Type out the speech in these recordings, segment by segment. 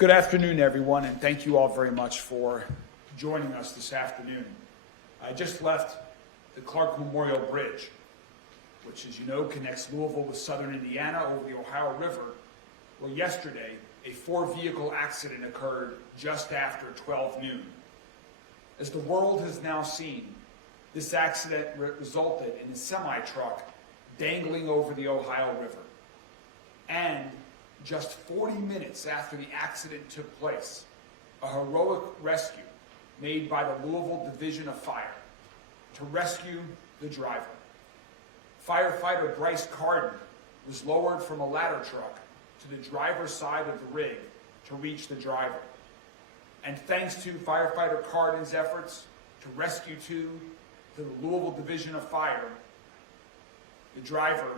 Good afternoon, everyone, and thank you all very much for joining us this afternoon. I just left the Clark Memorial Bridge, which, as you know, connects Louisville with southern Indiana over the Ohio River, where yesterday a four-vehicle accident occurred just after 12 noon. As the world has now seen, this accident resulted in a semi-truck dangling over the Ohio River. And just 40 minutes after the accident took place, a heroic rescue made by the Louisville Division of Fire to rescue the driver. Firefighter Bryce Carden was lowered from a ladder truck to the driver's side of the rig to reach the driver. And thanks to firefighter Carden's efforts to rescue to the Louisville Division of Fire, the driver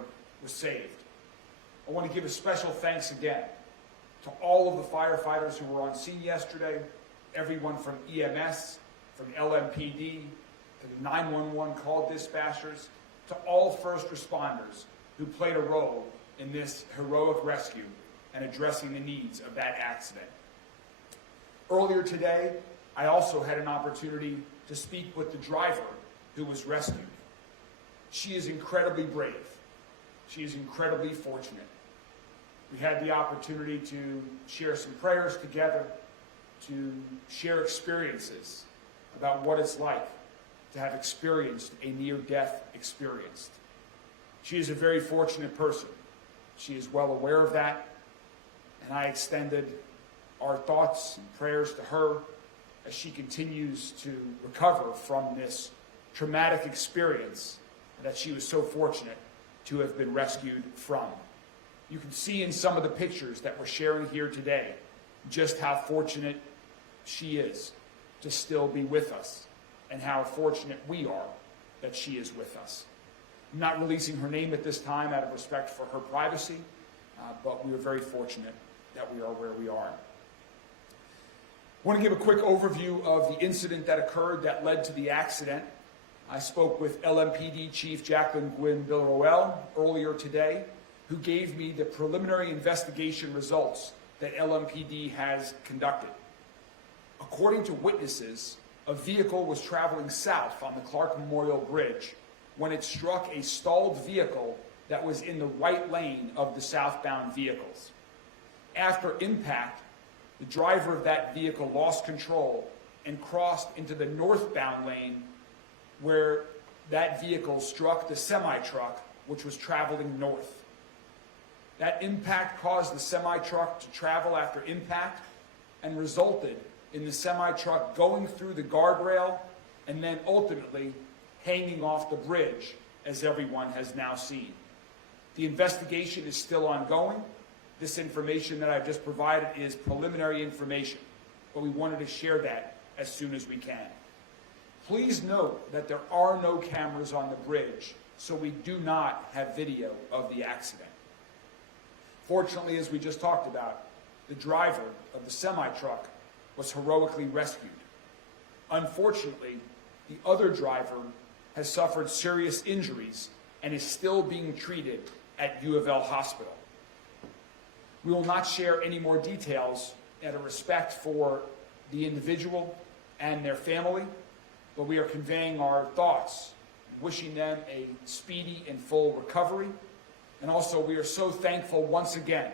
was saved. I want to give a special thanks again to all of the firefighters who were on scene yesterday, everyone from EMS, from LMPD, to the 911 call dispatchers, to all first responders who played a role in this heroic rescue and addressing the needs of that accident. Earlier today, I also had an opportunity to speak with the driver who was rescued. She is incredibly brave. She is incredibly fortunate. We had the opportunity to share some prayers together, to share experiences about what it's like to have experienced a near-death experience. She is a very fortunate person. She is well aware of that, and I extended our thoughts and prayers to her as she continues to recover from this traumatic experience that she was so fortunate to have been rescued from. You can see in some of the pictures that we're sharing here today just how fortunate she is to still be with us and how fortunate we are that she is with us. I'm not releasing her name at this time out of respect for her privacy, but we are very fortunate that we are where we are. I want to give a quick overview of the incident that occurred that led to the accident. I spoke with LMPD Chief Jacqueline Gwynn Villarroel earlier today, who gave me the preliminary investigation results that LMPD has conducted. According to witnesses, a vehicle was traveling south on the Clark Memorial Bridge when it struck a stalled vehicle that was in the right lane of the southbound vehicles. After impact, the driver of that vehicle lost control and crossed into the northbound lane where that vehicle struck the semi-truck, which was traveling north. That impact caused the semi-truck to travel after impact and resulted in the semi-truck going through the guardrail and then ultimately hanging off the bridge, as everyone has now seen. The investigation is still ongoing. This information that I've just provided is preliminary information, but we wanted to share that as soon as we can. Please note that there are no cameras on the bridge, so we do not have video of the accident. Fortunately, as we just talked about, the driver of the semi-truck was heroically rescued. Unfortunately, the other driver has suffered serious injuries and is still being treated at U of L Hospital. We will not share any more details out of respect for the individual and their family, but we are conveying our thoughts, wishing them a speedy and full recovery. And also, we are so thankful once again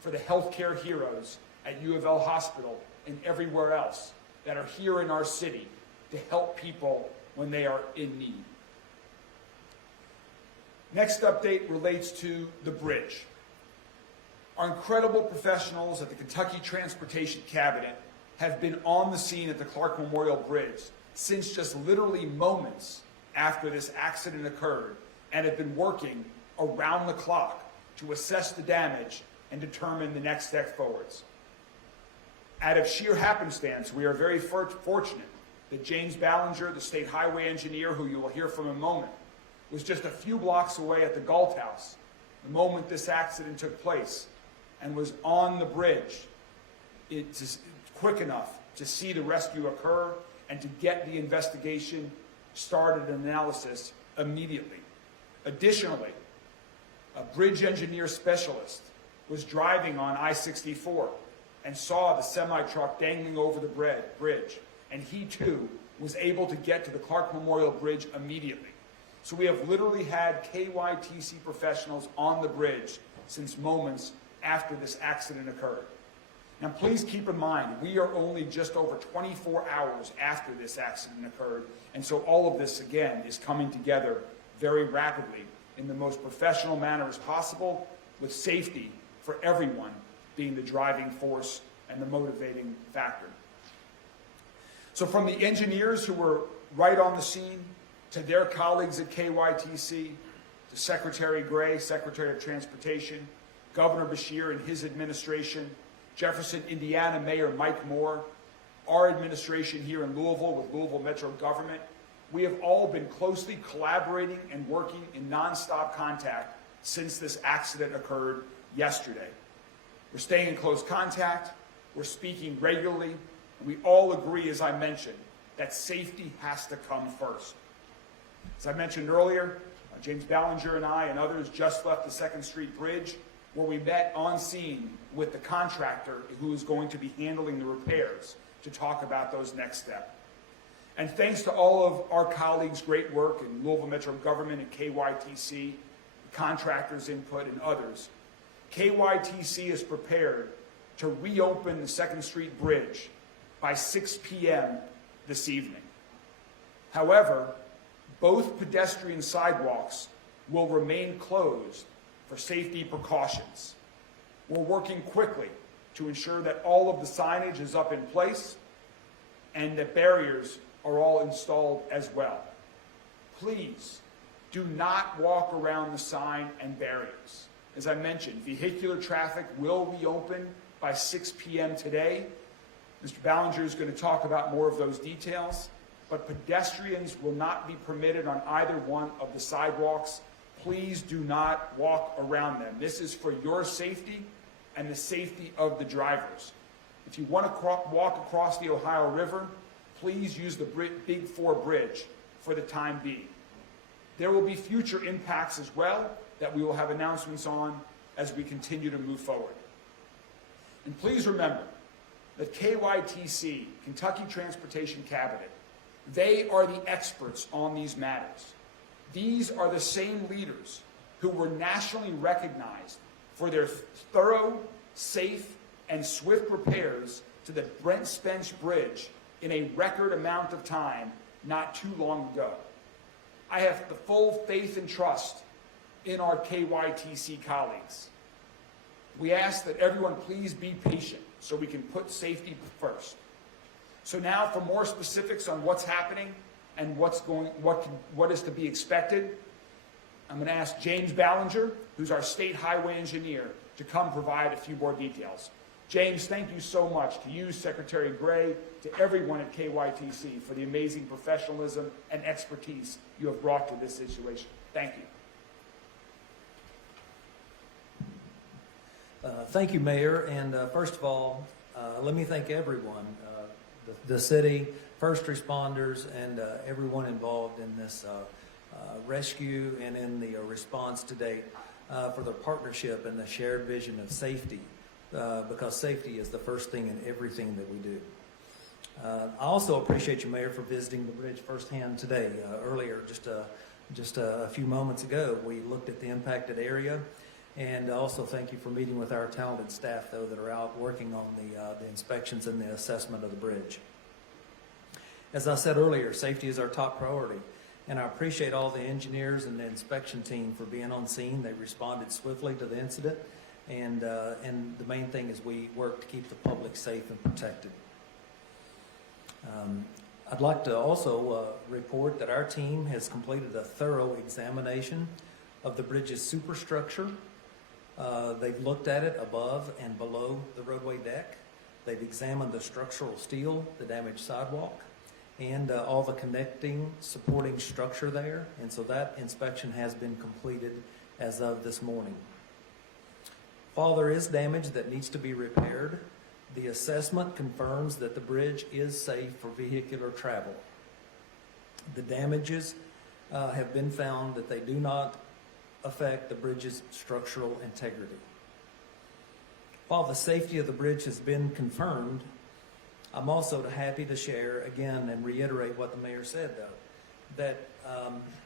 for the healthcare heroes at U of L Hospital and everywhere else that are here in our city to help people when they are in need. Next update relates to the bridge. Our incredible professionals at the Kentucky Transportation Cabinet have been on the scene at the Clark Memorial Bridge since just literally moments after this accident occurred and have been working around the clock to assess the damage and determine the next step forwards. Out of sheer happenstance, we are very fortunate that James Ballinger, the state highway engineer, who you will hear from in a moment, was just a few blocks away at the Galt House the moment this accident took place and was on the bridge quick enough to see the rescue occur and to get the investigation started and analysis immediately. Additionally, a bridge engineer specialist was driving on I-64 and saw the semi-truck dangling over the bridge. And he too was able to get to the Clark Memorial Bridge immediately. So we have literally had KYTC professionals on the bridge since moments after this accident occurred. Now please keep in mind, we are only just over 24 hours after this accident occurred, and so all of this, again, is coming together very rapidly in the most professional manner as possible, with safety for everyone being the driving force and the motivating factor. So from the engineers who were right on the scene, to their colleagues at KYTC, to Secretary Gray, Secretary of Transportation, Governor Beshear and his administration, Jefferson, Indiana Mayor Mike Moore, our administration here in Louisville with Louisville Metro Government, we have all been closely collaborating and working in nonstop contact since this accident occurred yesterday. We're staying in close contact, we're speaking regularly, and we all agree, as I mentioned, that safety has to come first. As I mentioned earlier, James Ballinger and I and others just left the 2nd Street Bridge, where we met on scene with the contractor who is going to be handling the repairs to talk about those next steps. And thanks to all of our colleagues' great work in Louisville Metro Government and KYTC, contractors' input and others, KYTC is prepared to reopen the 2nd Street Bridge by 6 p.m. this evening. However, both pedestrian sidewalks will remain closed for safety precautions. We're working quickly to ensure that all of the signage is up in place and that barriers are all installed as well. Please do not walk around the sign and barriers. As I mentioned, vehicular traffic will reopen by 6 p.m. today. Mr. Ballinger is going to talk about more of those details, but pedestrians will not be permitted on either one of the sidewalks. Please do not walk around them. This is for your safety and the safety of the drivers. If you want to walk across the Ohio River, please use the Big 4 Bridge for the time being. There will be future impacts as well that we will have announcements on as we continue to move forward. And please remember that KYTC, Kentucky Transportation Cabinet, they are the experts on these matters. These are the same leaders who were nationally recognized for their thorough, safe, and swift repairs to the Brent Spence Bridge in a record amount of time not too long ago. I have the full faith and trust in our KYTC colleagues. We ask that everyone please be patient so we can put safety first. So now for more specifics on what's happening and what is to be expected, I'm going to ask James Ballinger, who's our state highway engineer, to come provide a few more details. James, thank you so much to you, Secretary Gray, to everyone at KYTC for the amazing professionalism and expertise you have brought to this situation. Thank you. Thank you, Mayor. And first of all, let me thank everyone, the city, first responders, and everyone involved in this rescue and in the response to date for their partnership and the shared vision of safety, because safety is the first thing in everything that we do. I also appreciate you, Mayor, for visiting the bridge firsthand today. Earlier, just a few moments ago, we looked at the impacted area. And also thank you for meeting with our talented staff, though, that are out working on the inspections and the assessment of the bridge. As I said earlier, safety is our top priority, and I appreciate all the engineers and the inspection team for being on scene. They responded swiftly to the incident, and the main thing is we work to keep the public safe and protected. I'd like to also report that our team has completed a thorough examination of the bridge's superstructure. They've looked at it above and below the roadway deck. They've examined the structural steel, the damaged sidewalk, and all the connecting, supporting structure there. And so that inspection has been completed as of this morning. While there is damage that needs to be repaired, the assessment confirms that the bridge is safe for vehicular travel. The damages have been found that they do not affect the bridge's structural integrity. While the safety of the bridge has been confirmed, I'm also happy to share again and reiterate what the mayor said, though, that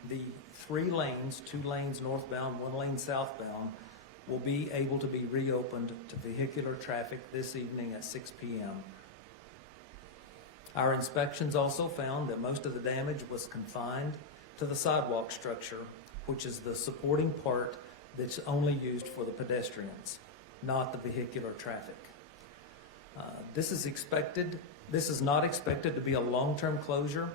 the 3 lanes, 2 lanes northbound, 1 lane southbound, will be able to be reopened to vehicular traffic this evening at 6 p.m. Our inspections also found that most of the damage was confined to the sidewalk structure, which is the supporting part that's only used for the pedestrians, not the vehicular traffic. This is not expected to be a long-term closure,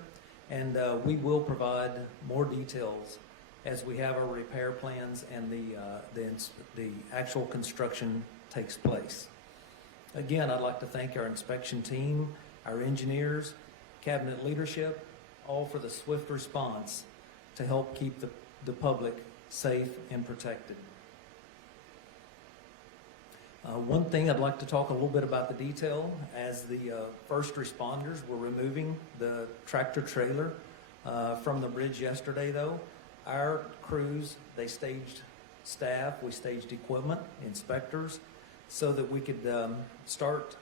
and we will provide more details as we have our repair plans and the actual construction takes place. Again, I'd like to thank our inspection team, our engineers, cabinet leadership, all for the swift response to help keep the public safe and protected. One thing I'd like to talk a little bit about the detail. As the first responders were removing the tractor trailer from the bridge yesterday, though, our crews, they staged staff, we staged equipment, inspectors, so that we could start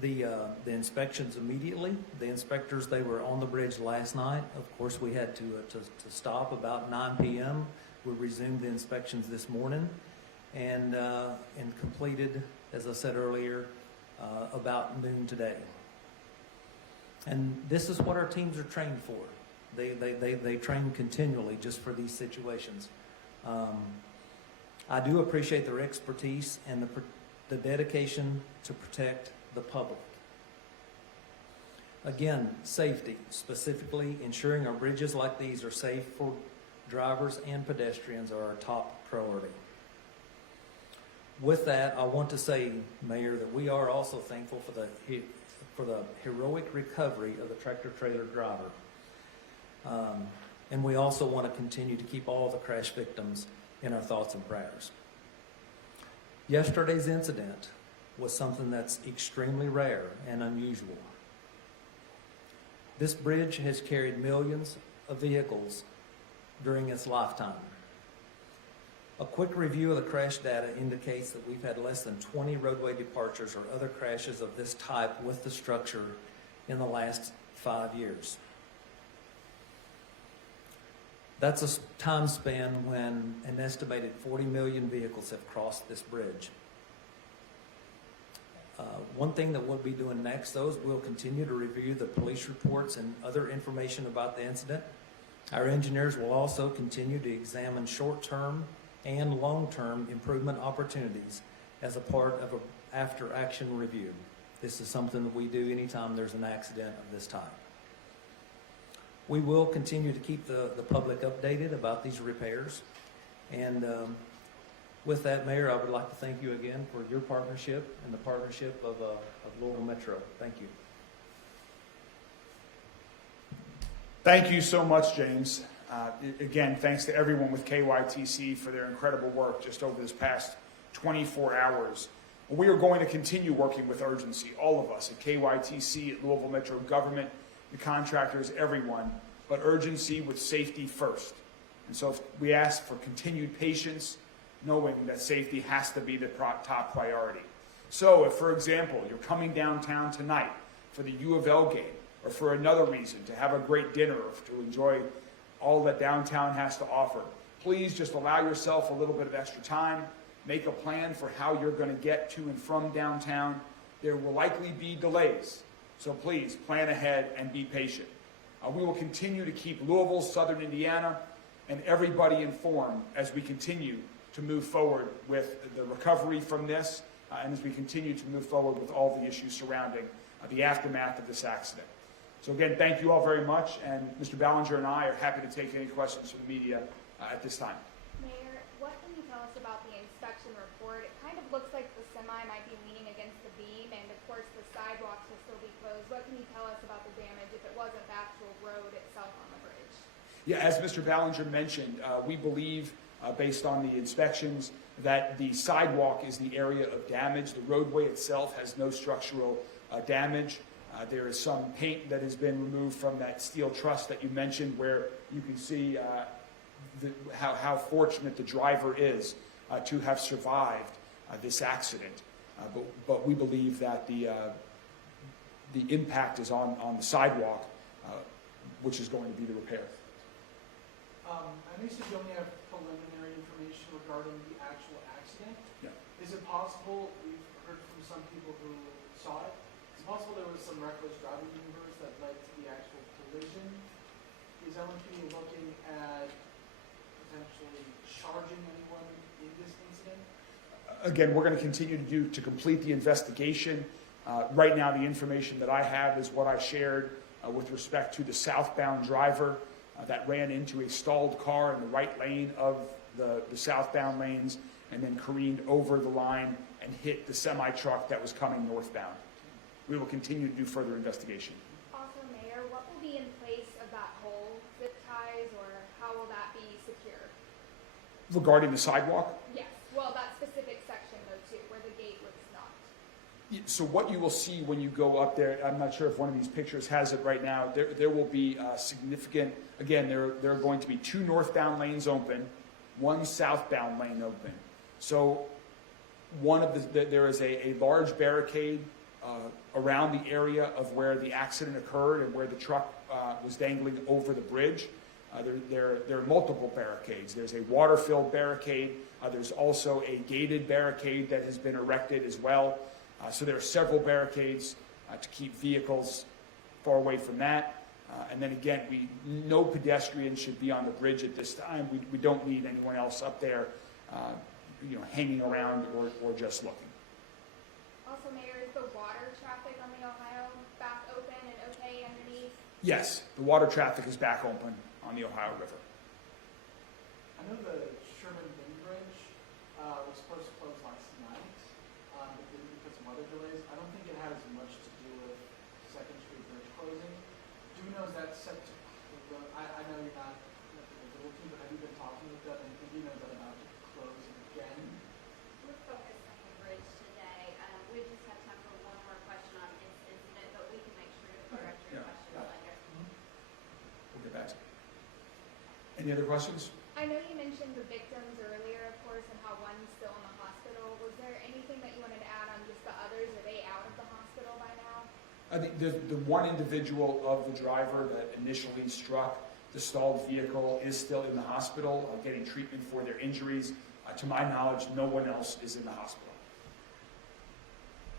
the inspections immediately. The inspectors, they were on the bridge last night. Of course, we had to stop about 9 p.m. We resumed the inspections this morning and completed, as I said earlier, about noon today. And this is what our teams are trained for. They train continually just for these situations. I do appreciate their expertise and the dedication to protect the public. Again, safety, specifically ensuring our bridges like these are safe for drivers and pedestrians, are our top priority. With that, I want to say, Mayor, that we are also thankful for the heroic recovery of the tractor-trailer driver. And we also want to continue to keep all the crash victims in our thoughts and prayers. Yesterday's incident was something that's extremely rare and unusual. This bridge has carried millions of vehicles during its lifetime. A quick review of the crash data indicates that we've had less than 20 roadway departures or other crashes of this type with the structure in the last 5 years. That's a time span when an estimated 40 million vehicles have crossed this bridge. One thing that we'll be doing next, though, is we'll continue to review the police reports and other information about the incident. Our engineers will also continue to examine short-term and long-term improvement opportunities as a part of an after-action review. This is something that we do anytime there's an accident of this type. We will continue to keep the public updated about these repairs. And with that, Mayor, I would like to thank you again for your partnership and the partnership of Louisville Metro. Thank you. Thank you so much, James. Again, thanks to everyone with KYTC for their incredible work just over this past 24 hours. We are going to continue working with urgency, all of us at KYTC, at Louisville Metro government, the contractors, everyone, but urgency with safety first. And so we ask for continued patience, knowing that safety has to be the top priority. So if, for example, you're coming downtown tonight for the U of L game, or for another reason, to have a great dinner, or to enjoy all that downtown has to offer, please just allow yourself a little bit of extra time. Make a plan for how you're going to get to and from downtown. There will likely be delays, so please plan ahead and be patient. We will continue to keep Louisville, Southern Indiana, and everybody informed as we continue to move forward with the recovery from this, and as we continue to move forward with all the issues surrounding the aftermath of this accident. So again, thank you all very much, and Mr. Ballinger and I are happy to take any questions from the media at this time. Mayor, what can you tell us about the inspection report? It kind of looks like the semi might be leaning against the beam, and of course the sidewalks will still be closed. What can you tell us about the damage if it wasn't the actual road itself on the bridge? Yeah, as Mr. Ballinger mentioned, we believe, based on the inspections, that the sidewalk is the area of damage. The roadway itself has no structural damage. There is some paint that has been removed from that steel truss that you mentioned, where you can see how fortunate the driver is to have survived this accident. But we believe that the impact is on the sidewalk, which is going to be the repair. I know you said you only have preliminary information regarding the actual accident. Yeah. Is it possible, we've heard from some people who saw it, is it possible there was some reckless driving maneuvers that led to the actual collision? Is LMP looking at potentially charging anyone in this incident? Again, we're going to continue to complete the investigation. Right now, the information that I have is what I shared with respect to the southbound driver that ran into a stalled car in the right lane of the southbound lanes and then careened over the line and hit the semi-truck that was coming northbound. We will continue to do further investigation. Also, Mayor, what will be in place of that hole? Zip ties, or how will that be secure? Regarding the sidewalk, Yes, well, that specific section though too, where the gate was not. so what you will see when you go up there, I'm not sure if one of these pictures has it right now, there will be significant, again, there are going to be 2 northbound lanes open, 1 southbound lane open. So there is a large barricade around the area of where the accident occurred and where the truck was dangling over the bridge. There are multiple barricades. There's a water-filled barricade. There's also a gated barricade that has been erected as well. So there are several barricades to keep vehicles far away from that. And then again, no pedestrians should be on the bridge at this time. We don't need anyone else up there, hanging around or just looking. Also, Mayor, is the water traffic on the Ohio back open and okay underneath? Yes, the water traffic is back open on the Ohio River. I know the Sherman Lynn Bridge was supposed to close last night, but didn't because of weather delays. I don't think it has much to do with 2nd Street Bridge closing. Do you know is that set to close? I know you're not looking, but have you been talking with them, and do you know that about to close again? We're focused on the bridge today. We just have time for one more question on this incident, but we can make sure to direct your question later. We'll get back to you. Any other questions? I know you mentioned the victims earlier, of course, and how one's still in the hospital. Was there anything that you wanted to add on just the others? Are they out of the hospital by now? I think the one individual of the driver that initially struck the stalled vehicle is still in the hospital, getting treatment for their injuries. To my knowledge, no one else is in the hospital.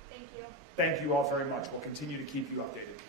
Thank you. Thank you all very much. We'll continue to keep you updated.